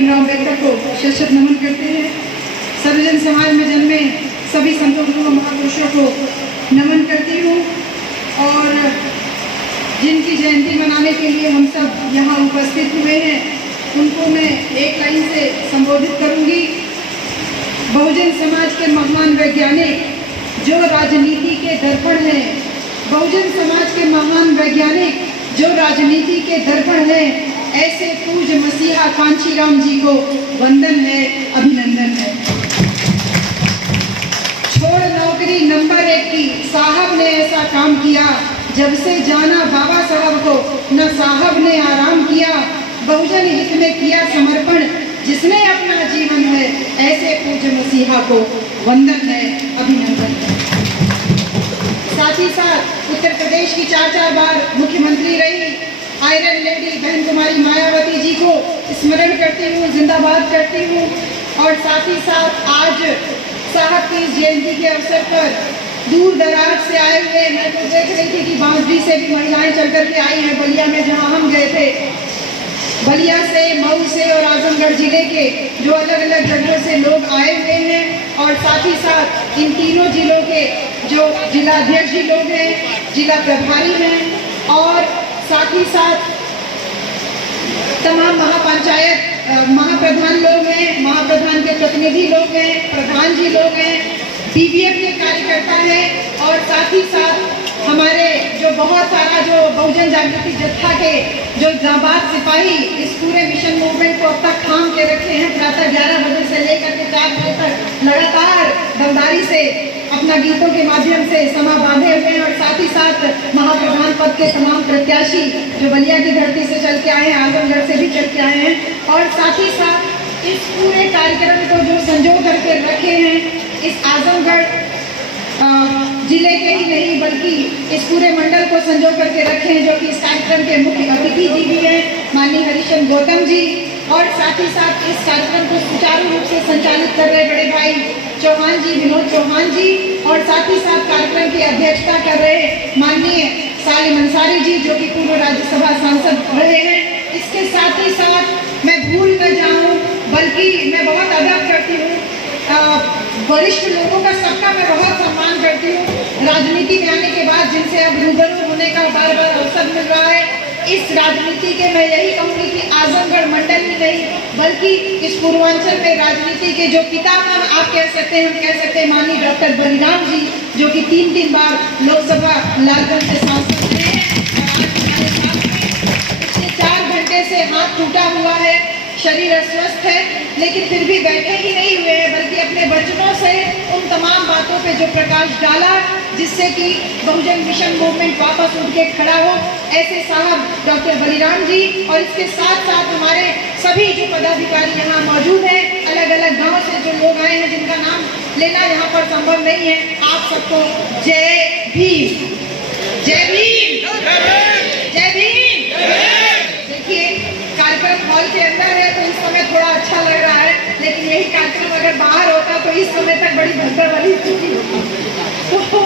भीमराव अम्बेडकर को शत नमन करते हैं। सर्वजन समाज में जन्मे सभी संतों गुरुओं महापुरुषों को नमन करती हूँ और जिनकी जयंती मनाने के लिए हम सब यहाँ उपस्थित हुए हैं उनको मैं एक लाइन से संबोधित करूँगी। बहुजन समाज के महान वैज्ञानिक जो राजनीति के दर्पण हैं, बहुजन समाज के महान वैज्ञानिक जो राजनीति के दर्पण हैं, ऐसे पूज्य मसीहा कांशीराम जी को वंदन है, अभिनंदन है। छोड़ नौकरी नंबर 1 की, साहब ने ऐसा काम किया, जब से जाना बाबा साहब को न साहब ने आराम किया, बहुजन हित में किया समर्पण जिसने अपना जीवन है, ऐसे पूज्य मसीहा को वंदन है, अभिनंदन है। साथ ही साथ उत्तर प्रदेश की 4 बार मुख्यमंत्री रही आयरन लेडी बहन कुमारी मायावती जी को स्मरण करती हूँ, जिंदाबाद करती हूँ। और साथ ही साथ आज साहब की जयंती के अवसर पर दूर दराज से आए हुए, मैं तो देख रही थी कि बांसुरी से भी महिलाएं चल करके आई हैं बलिया में, जहाँ हम गए थे। बलिया से, मऊ से और आजमगढ़ जिले के जो अलग अलग जगहों से लोग आए हुए हैं। और साथ ही साथ इन तीनों जिलों के जो जिलाध्यक्ष जी लोग हैं, जिला प्रभारी हैं और साथ ही साथ तमाम महापंचायत महाप्रधान लोग हैं, महाप्रधान के प्रतिनिधि लोग हैं, प्रधान जी लोग हैं, बीबीएफ के कार्यकर्ता हैं और साथ ही साथ हमारे जो बहुत सारा जो बहुजन जागृति जत्था के जो जाबाज सिपाही इस पूरे मिशन मूवमेंट को अब तक थाम के रखे हैं। प्रातः 11 बजे से लेकर के 4 बजे तक लगातार दमदारी से अपना गीतों के माध्यम से समा बांधे हुए हैं। और साथ ही साथ महाप्रधान पद के तमाम प्रत्याशी जो बलिया की धरती से चल के आए हैं, आजमगढ़ से भी चल के आए हैं। और साथ ही साथ इस पूरे कार्यक्रम को जो संजो करके रखे हैं, इस आजमगढ़ जिले के ही नहीं बल्कि इस पूरे मंडल को संजो करके रखे हैं, जो कि इस कार्यक्रम के मुख्य अतिथि जी भी हैं माननीय हरिशचंद्र गौतम जी। और साथ ही साथ इस कार्यक्रम को सुचारू रूप से संचालित कर रहे बड़े भाई चौहान जी, विनोद चौहान जी। और साथ ही साथ कार्यक्रम की अध्यक्षता कर रहे माननीय सालिम अंसारी जी, जो कि पूर्व राज्यसभा सांसद रहे हैं। इसके साथ ही साथ मैं भूल न जाऊं, बल्कि मैं बहुत अदब करती हूँ वरिष्ठ लोगों का, सबका मैं बहुत सम्मान करती हूँ। राजनीति में आने के बाद जिनसे अब रूबरू होने का बार बार अवसर मिल रहा है, इस राजनीति के मैं यही कहूँगी कि आजमगढ़ मंडल ही नहीं बल्कि इस पूर्वांचल में राजनीति के जो पितामह आप कह सकते हैं, हम कह सकते हैं माननीय डॉक्टर बलिराम जी, जो कि 3 बार लोकसभा लालगंज से सांसद रहे हैं। पिछले 4 घंटे से हाथ टूटा हुआ है, शरीर अस्वस्थ है, लेकिन फिर भी बैठे ही नहीं हुए हैं, बल्कि अपने वचनों से उन तमाम बातों पे जो प्रकाश डाला जिससे कि बहुजन मिशन मूवमेंट वापस उठ के खड़ा हो, ऐसे साहब डॉक्टर बलिराम जी। और इसके साथ साथ हमारे सभी जो पदाधिकारी यहाँ मौजूद हैं, अलग अलग गांव से जो लोग आए हैं जिनका नाम लेना यहाँ पर संभव नहीं है, आप सबको जय भीम, जय भीम, जय भीम। देखिए कार्यक्रम हॉल के अंदर है तो इस समय थोड़ा अच्छा लग रहा है, लेकिन यही कार्यक्रम अगर बाहर होता तो इस समय तक बड़ी भगदड़ वाली स्थिति होती। तो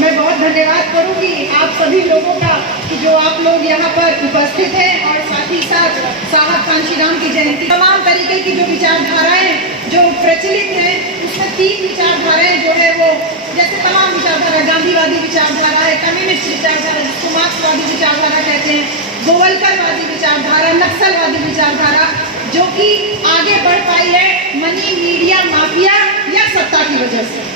मैं बहुत धन्यवाद करूंगी आप सभी लोगों का कि जो आप लोग यहाँ पर उपस्थित हैं। और साथ ही साथ साहब कांशीराम की जयंती, तमाम तरीके की जो विचारधाराएं जो प्रचलित हैं, उसमें 3 विचारधाराएं जो है वो, जैसे तमाम विचारधारा, गांधीवादी विचारधारा है, कम्युनिस्ट विचारधारा जिसको मार्क्सवादी विचारधारा कहते हैं, गोवलकरवादी विचारधारा, नक्सलवादी विचारधारा, जो कि आगे बढ़ पाई है मनी मीडिया माफिया या सत्ता की वजह से।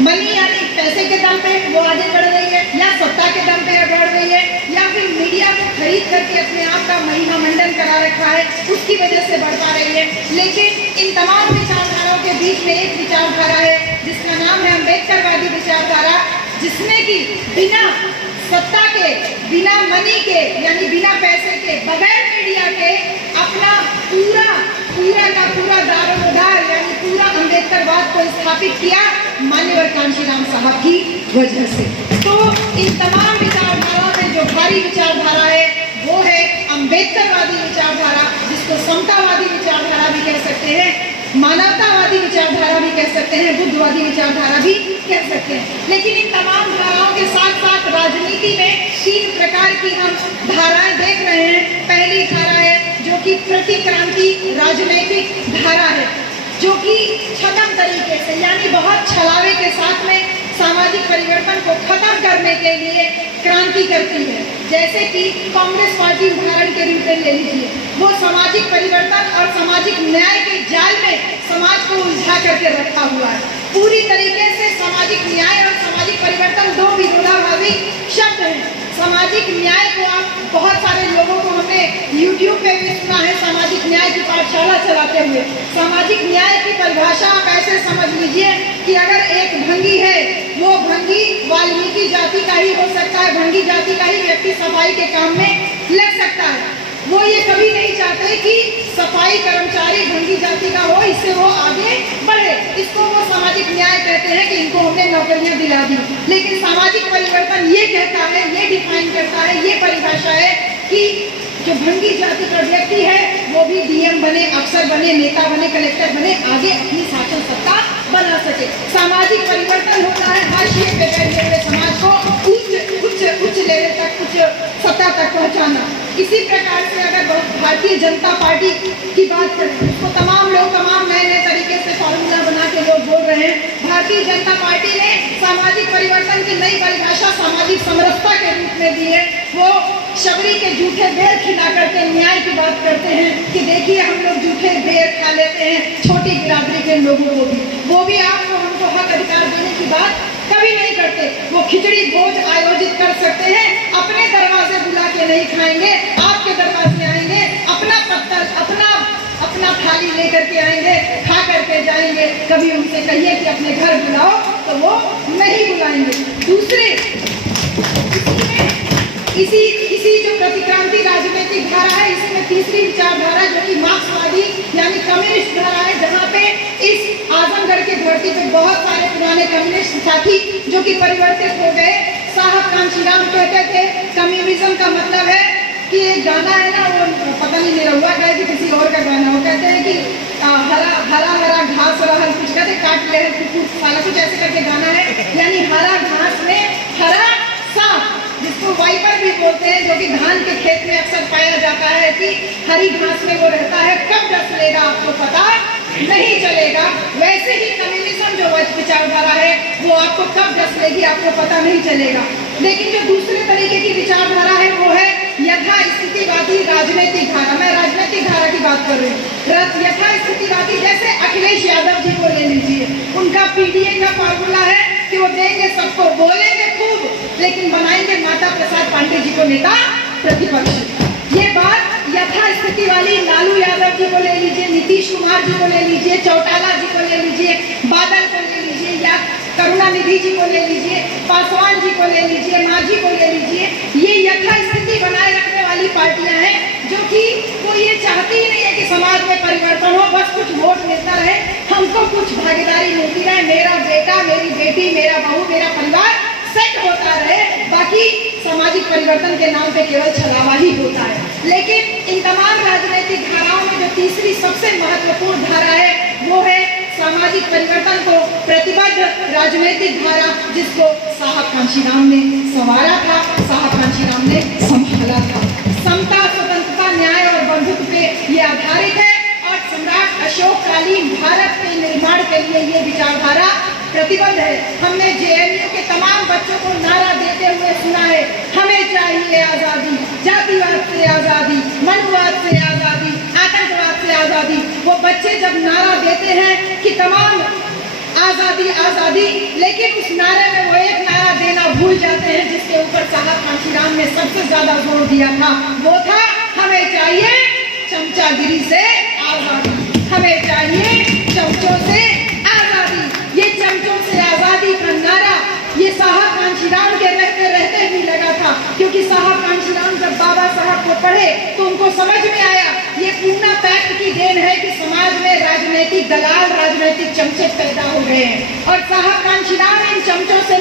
मनी यानी पैसे के दम पे वो आगे बढ़ रही है, या सत्ता के दम पे बढ़ रही है, या फिर मीडिया को खरीद करके अपने आप का महिमा मंडन करा रखा है, उसकी वजह से बढ़ पा रही है। लेकिन इन तमाम विचारधाराओं के बीच में एक विचारधारा है जिसका नाम है अम्बेडकरवादी विचारधारा, जिसमें कि बिना सत्ता के, बिना मनी के, यानी बिना पैसे के, बगैर मीडिया के अपना पूरा का पूरा दारोमदार यानी पूरा अम्बेडकरवाद को स्थापित किया मान्यवर कांशीराम साहब की वजह से। तो इन तमाम विचारधाराओं में जो भारी विचारधारा है वो है अम्बेडकरवादी विचारधारा, जिसको समतावादी विचारधारा भी कह सकते हैं, मानवतावादी विचारधारा भी कह सकते हैं, बुद्धवादी समाजवादी विचारधारा भी कह सकते हैं। लेकिन इन तमाम धाराओं के साथ साथ राजनीति में 3 प्रकार की हम धाराएं देख रहे हैं। पहली धारा है जो कि प्रतिक्रांति राजनीतिक धारा है, जो कि छद्म तरीके से यानी बहुत छलावे के साथ में सामाजिक परिवर्तन को खत्म करने के लिए क्रांति करती है। जैसे कि कांग्रेस पार्टी उदाहरण के रूप में ले लीजिए, वो सामाजिक परिवर्तन और सामाजिक न्याय के जाल में समाज को उलझा करके रखा हुआ है। पूरी तरीके से सामाजिक न्याय और सामाजिक परिवर्तन 2 विरोधाभासी शब्द हैं। सामाजिक न्याय को आप बहुत सारे लोगों को हमने YouTube पे भी सुना है सामाजिक न्याय की पाठशाला चलाते हुए। सामाजिक न्याय की परिभाषा आप ऐसे समझ लीजिए कि अगर एक भंगी है, वो भंगी वाल्मीकि जाति का ही हो सकता है, भंगी जाति का ही व्यक्ति सफाई के काम में लग सकता है। वो ये कभी नहीं चाहते कि सफाई कर्मचारी भंगी जाति का हो, इससे वो आगे बढ़े। इसको वो सामाजिक न्याय कहते हैं कि इनको हमने नौकरियां दिला दी। लेकिन सामाजिक परिवर्तन ये कहता है, ये डिफाइन करता है, ये परिभाषा है कि जो भंगी जाति का व्यक्ति है वो भी डीएम बने, अफसर बने, नेता बने, कलेक्टर बने, आगे अपनी शासन सत्ता बना सके। सामाजिक परिवर्तन होता है हाशिए पे बैठे हुए समाज को उच्च लेवल तक, उच्च सत्ता तक पहुंचाना। इसी प्रकार से अगर भारतीय जनता पार्टी की बात करें, उसको तमाम लोग तमाम नए तरीके से फॉर्मूला बना के लोग बोल रहे हैं। भारतीय जनता पार्टी ने सामाजिक परिवर्तन की नई परिभाषा सामाजिक समरसता के रूप में दी है। वो शबरी के जूठे बेर खिला करके न्याय की बात करते हैं कि देखिए हम लोग जूठे बेर खा लेते हैं छोटी बिरादरी के लोगों को भी, वो भी आपको हमको हक अधिकार देने की बात कभी नहीं करते। वो खिचड़ी भोज आयोजित कर सकते हैं, अपने दरवाजे बुला के नहीं खाएंगे, आपके दरवाजे आएंगे, अपना पत्थर अपना थाली लेकर के आएंगे, खा करके जाएंगे। कभी उनसे कहिए कि अपने घर बुलाओ तो वो नहीं बुलाएंगे। दूसरे इसी जो प्रतिक्रांति राजनीतिक धारा है, इसी में तीसरी विचारधारा जो कि मार्क्सवादी यानी कम्युनिस्ट धारा है, जहाँ पे इस आजमगढ़ की धरती पे बहुत सारे पुराने कम्युनिस्ट साथी जो कि परिवर्तित हो गए। साहब कांशीराम कहते थे कम्युनिज्म का मतलब है कि एक गाना है ना, वो पता नहीं मेरा हुआ है कि किसी और का गाना, वो कहते हैं कि हरा घास रहल, कुछ कहते काट ले कुछ साला, कुछ ऐसे करके गाना है। यानी हरा घास में हरा सांप, जिसको वाइपर भी बोलते हैं, जो कि धान के खेत में अक्सर पाया जाता है कि हरी घास में वो रहता है, कब डस लेगा आपको पता नहीं चलेगा। वैसे ही कम्युनिज्म जो विचारधारा है वो आपको कब डस लेगी आपको पता नहीं चलेगा। लेकिन जो दूसरे तरीके की विचारधारा है वो है यथास्थितिवादी राजनीतिक धारा। मैं राजनीतिक धारा की बात कर रही हूँ। यथास्थितिवादी जैसे अखिलेश यादव जी को ले लीजिए, उनका पीडीए का फॉर्मूला है कि वो देंगे सबको, बोलेंगे खूब, लेकिन बनाएंगे माता प्रसाद पांडे जी को नेता प्रतिपक्ष। ये बात यथास्थिति वाली लालू यादव जी को ले लीजिए, नीतीश कुमार जी को ले लीजिए, चौटाला जी को ले लीजिए, बादल को ले लीजिए, या करुणानिधि जी को ले लीजिए, पासवान जी को ले लीजिए, मांझी को ले लीजिए। ये यथास्थिति बनाए रखने वाली पार्टियां हैं जो कि वो ये चाहती ही नहीं है कि समाज में परिवर्तन हो, बस कुछ वोट मिलता रहे, हमको कुछ भागीदारी मिलती रहे, मेरा बेटा, मेरी बेटी, मेरा बहू, मेरा परिवार सेट होता रहे, बाकी सामाजिक परिवर्तन के नाम पे केवल छलावा ही होता है। लेकिन इन तमाम राजनीतिक धाराओं में जो तीसरी सबसे महत्वपूर्ण धारा है वो है सामाजिक परिवर्तन को प्रतिबद्ध राजनीतिक धारा, जिसको साहब कांशीराम ने संवारा था, साहब कांशीराम ने संभाला था। समता, स्वतंत्रता, न्याय और बंधुत्व पे ये आधारित है और सम्राट अशोककालीन भारत के निर्माण के लिए ये विचारधारा प्रतिबद्ध है। हमने जेएनयू के तमाम बच्चों को नारा देते हुए सुना है, हमें चाहिए आजादी, जातिवाद से आजादी, मनुवाद से आजादी, आतंकवाद से आजादी। वो बच्चे जब नारा देते हैं कि तमाम आजादी आजादी, लेकिन उस नारे में वो एक नारा देना भूल जाते हैं जिसके ऊपर साहब कांशीराम ने सबसे ज्यादा जोर दिया था। वो था हमें चाहिए चमचागिरी से आजादी, हमें चाहिए चमचों से आजादी। ये चमचों से आजादी का नारा ये साहब कांशीराम के रहते रहते भी लगा था, क्योंकि साहब कांशीराम जब बाबा साहब को पढ़े तो उनको समझ में आया ये पूना पैक्ट की देन है कि समाज में राजनीतिक दलाल, राजनीतिक चमचे पैदा हो गए हैं। और साहब कांशीराम इन चमचों से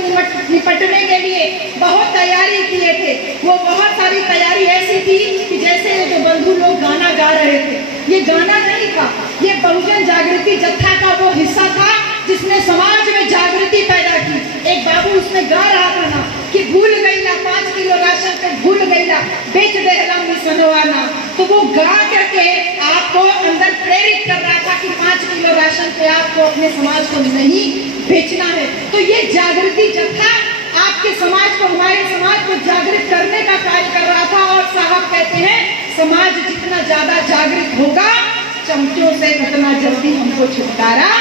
निपटने के लिए बहुत तैयारी किए थे। वो बहुत सारी तैयारी ऐसी थी कि जैसे जो बंधु लोग गाना गा रहे थे, ये गाना नहीं था, ये बहुजन जागृति जत्था का वो हिस्सा था जिसने समाज में उसमें गा रहा था ना कि भूल गईला 5 किलो राशन पे भूल गईला बेच देहला मिसनवाना, तो वो गा करके आपको अंदर प्रेरित कर रहा था कि 5 किलो राशन पे आपको अपने समाज को नहीं बेचना है। तो ये जागृति जत्था आपके समाज को, हमारे समाज को जागृत करने का कार्य कर रहा था। और साहब कहते हैं समाज जितना ज्यादा जागृत होगा, चमचों से उतना जल्दी हमको छुटकारा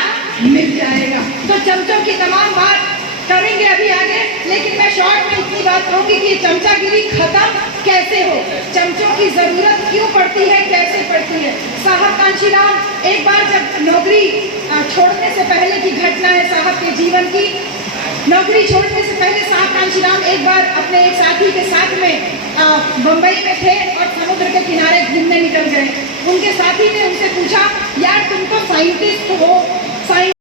मिल जाएगा। तो चमचों की तमाम बात करेंगे अभी आगे, लेकिन मैं शॉर्ट में इतनी बात कहूंगी कि चमचागिरी खत्म कैसे हो, चमचों की जरूरत क्यों पड़ती है, कैसे पड़ती है। साहब कांशीराम एक बार जब नौकरी छोड़ने से पहले की घटना है साहब के जीवन की। नौकरी छोड़ने से पहले साहब कांशीराम एक बार अपने एक साथी के साथ में बंबई में थे और समुद्र के किनारे घूमने निकल गए। उनके साथी ने उनसे पूछा, यार तुम तो साइंटिस्ट हो,